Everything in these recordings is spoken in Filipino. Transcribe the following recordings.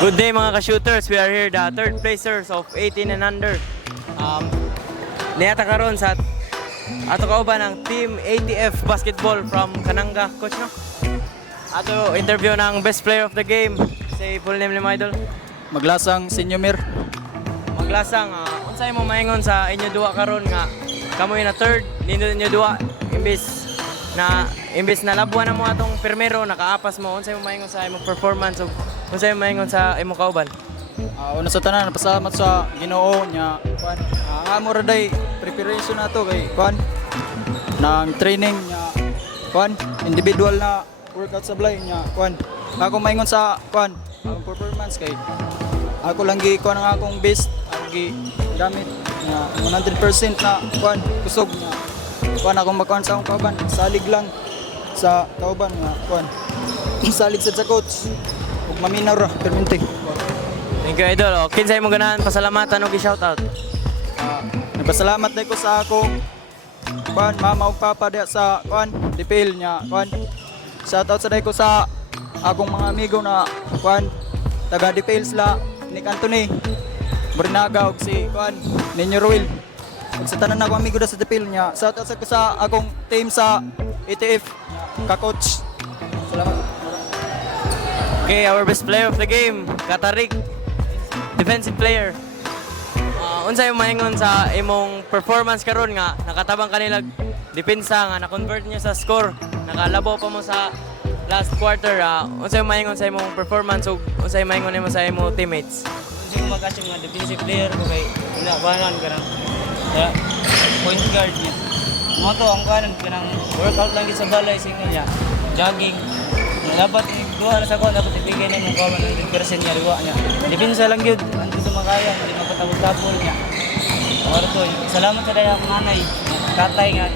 Good day mga ka-shooters, we are here the third placers of 18 and under. Niyata karon sa ato kauban ng Team ATF Basketball from Kananga, coach no? Ato interview ng best player of the game, say full name ni Idol. Maglasang Senyumir. Maglasang, unsay mo maingon sa inyo duwa karon nga kamoy na third, nindot inyo duwa imbis na labuan na mo atong permero nakaapas mo, unsay mo maingon sa imong performance ug unsay mo maingon sa imong kauban? Una sa tanan, napasalamat sa Ginoo nya kuan. Ang amo ra day preparation nato kay kuan nang training nya kuan individual na workout sablay nya kuan. Ako maingon sa kuan ang performance kay ako lang gi kuan ang akong best ang gi gamit nya 100% na kuan kusog nya kuan akong makuan sa akong kauban salig lang sa kauban nga kuan salig sa coach ug maminaw ra permente. Thank you Idol. O, kinsay mo ganahan pasalamatan ug i-shoutout? Nagpasalamat na ko sa akong kuan mama ug papa diha sa kuan Dipil nya kuan. Shoutout sa day ko sa akong mga amigo na kuan taga Dipil sila Nick Anthony, Borinaga ug si kuan Ninyo Ruel. Ug sa tanan akong amigo diha sa Dipil nya. Shoutout sa ko sa akong team sa ATF ka coach. Salamat. Okay, our best player of the game, Katarik, defensive player. Unsay mo maingon sa imong performance karon nga nakatabang kanila depensa nga na-convert niyo sa score, nakalabaw pa mo sa last quarter. Unsay mo maingon sa imong performance ug unsay maingon nimo sa imong teammates? Unsay ko mag-assume nga defensive player ko kay inabanan ka ng point guard niya. Mga to ang kanan kanang workout lang sa balay single niya. Jogging. Dapat duha na sa ko dapat ibigay na yung kawan ng 100% niya liwa niya. Depensa lang gyud anti sa makaya hindi mapatawag-tabol niya. Oro to, salamat sa dayang nanay, tatay nga.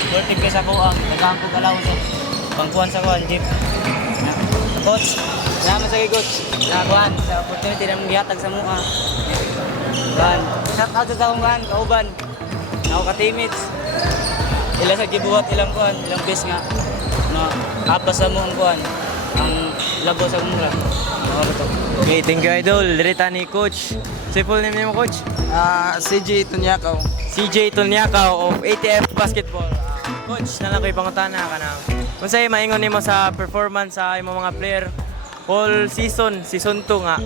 Supportive kay sa ko ang daghang ko kalaw sa pangkuhan sa kuan jeep. Coach, salamat sa kay coach. Kuan sa opportunity na mong gihatag sa mua. Kuan, shout out sa akong kuan kauban. Ako ka teammates. Ila sa gibuhat ilang kuan, ilang best nga. No, apas sa mong kuan ang labo sa mura. Oro to. Okay, thank you Idol. Direta ni coach. Say full name nimo coach? CJ Tunyakaw. CJ Tulniakaw of ATF Basketball. Coach, na lang ko'y pangutana ka na. Unsay maingon nimo sa performance sa imong mga player whole season 2 nga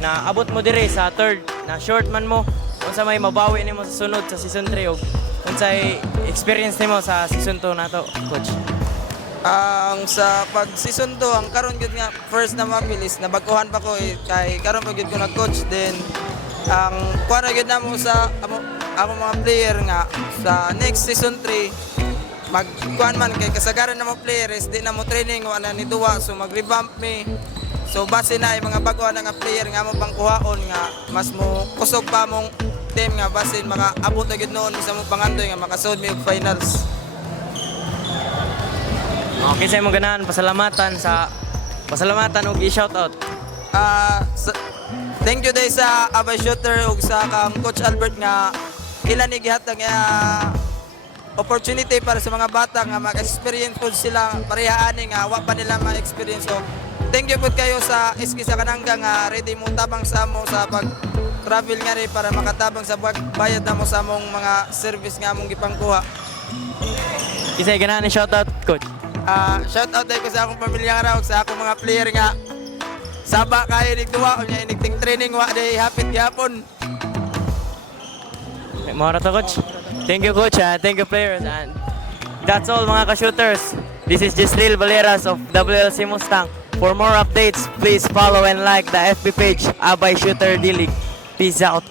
na abot mo dire sa third na short man mo. Unsa may mabawi nimo sa sunod sa season 3 ug unsay experience nimo sa season 2 nato, coach? Ang sa pag season 2 ang karon gyud nga first na mabilis nabaguhan pa ko kay karon pa gyud ko nag-coach then ang kuha na gyud namo sa ako mga player nga sa next season 3 magkuan man kay kasagaran na mo player is di na mo training wala ni duwa so mag-revamp me so base na yung mga baguhan nga player nga mo pangkuhaon nga mas mo kusog pa mong team nga base makaabot na gyud noon sa mo pangandoy nga makasud mi og finals. Okay, sa imong ganahan pasalamatan ug i-shoutout. Thank you day sa Abay Shooter ug sa kang Coach Albert nga ilan ni gihatag nga opportunity para sa mga bata nga mag-experience po sila pareha ani nga wa pa nila ma-experience. So thank you pud kayo sa SK sa Kananga nga ready mo tabang sa mo sa pag travel nga rin para makatabang sa bayad na mo sa among mga service nga among gipangkuha. Kisay ganahan ni shoutout, coach? Shout out day ko sa akong pamilya nga raw sa akong mga player nga saba kayo nigduwa unya inigting training wa day hapit gyapon. Mora to, coach. Thank you, coach. Thank you, players. And that's all, mga ka-shooters. This is Jesril Valeras of WLC Mustang. For more updates, please follow and like the FB page, Abay Shooter D-League. Peace out.